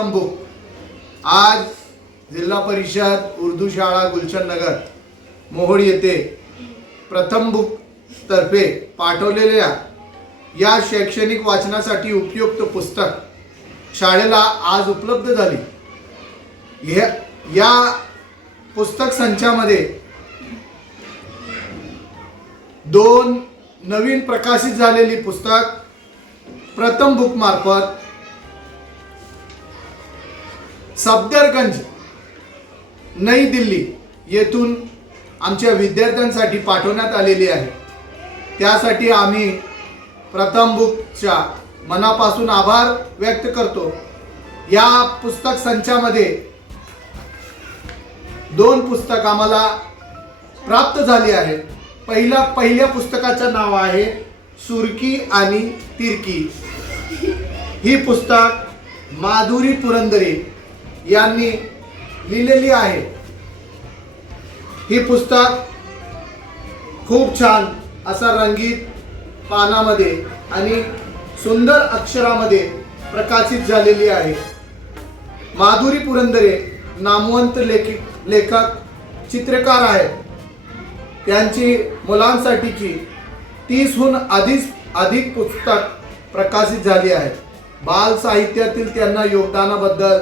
प्रथम बुक आज जिल्हा परिषद उर्दू शाळा गुलशन नगर मोहोळ येथे प्रथम बुक तर्फे पाठवलेल्या या शैक्षणिक वाचनासाठी उपयुक्त पुस्तक शाळेला आज उपलब्ध झाली। या पुस्तक संचामध्ये 2 नवीन प्रकाशित झालेली पुस्तक प्रथम बुक मार्फत सफदरगंज नई दिल्ली येथून आमच्या विद्यार्थ्यांसाठी पाठवण्यात आलेली आहे। त्यासाठी आम्ही प्रथम बुकच्या मनापासून आभार व्यक्त करतो। या पुस्तक संचामध्ये 2 पुस्तक आम्हाला प्राप्त झाली आहेत। पहिल्या पुस्तकाचं नाव आहे सुरकी आणि तिरकी। ही पुस्तक माधुरी पुरंदरे यांनी लिहिलेली आहे। ही पुस्तक खूप छान असा रंगीत पानामध्ये आणि सुंदर अक्षरामध्ये प्रकाशित झालेली आहे। माधुरी पुरंदरे नामवंत लेखक चित्रकार आहेत। त्यांची मुलांसाठीची 30हून अधिक पुस्तक प्रकाशित झाली आहेत। बाल साहित्यातील त्यांना योगदानाबद्दल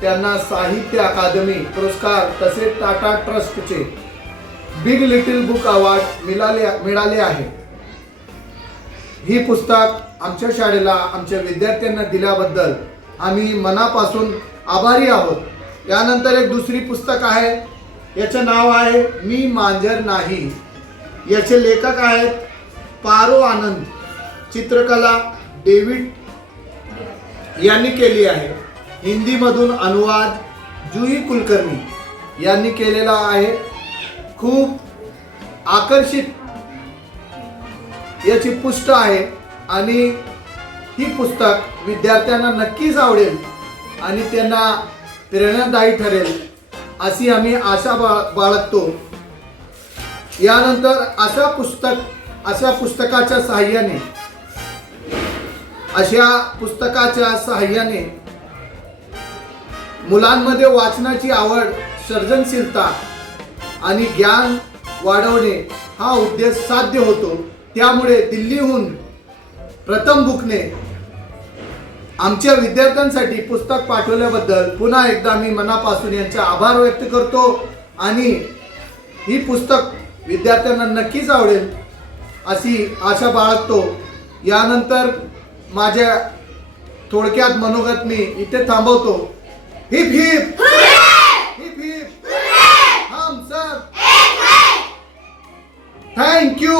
त्यांना साहित्य अकादमी पुरस्कार तसेच टाटा ट्रस्टचे बिग लिटिल बुक अवॉर्ड मिळाले आहे। ही पुस्तक आमच्या शाळेला आमच्या विद्यार्थ्यांना दिल्याबद्दल आम्ही मनापासून आभारी आहोत। त्यानंतर एक दुसरी पुस्तक आहे, याचं नाव आहे मी मांजर नाही। याचे लेखक आहेत पारो आनंद, चित्रकला डेव्हिड यांनी केली आहे। हिंदीमधून अनुवाद जुही कुलकर्णी यांनी केलेला आहे। खूप आकर्षित याची पुस्तक आहे आणि ही पुस्तक विद्यार्थ्यांना नक्कीच आवडेल आणि त्यांना प्रेरणादायी ठरेल अशी आम्ही आशा बाळगतो। यानंतर अशा पुस्तकाच्या सहाय्याने मुलांमध्ये वाचनाची आवड, सर्जनशीलता आणि ज्ञान वाढवणे हा उद्देश साध्य होतो। त्यामुळे दिल्लीहून प्रथम बुकने आमच्या विद्यार्थ्यांसाठी पुस्तक पाठवल्याबद्दल पुन्हा एकदा मी मनापासून यांचे आभार व्यक्त करतो आणि ही पुस्तक विद्यार्थ्यांना नक्कीच आवडेल अशी आशा बाळगतो। यानंतर माझ्या थोडक्यात मनोगत मी इथे थांबवतो। हिप हिप हिप हिप हम सब थँक यू।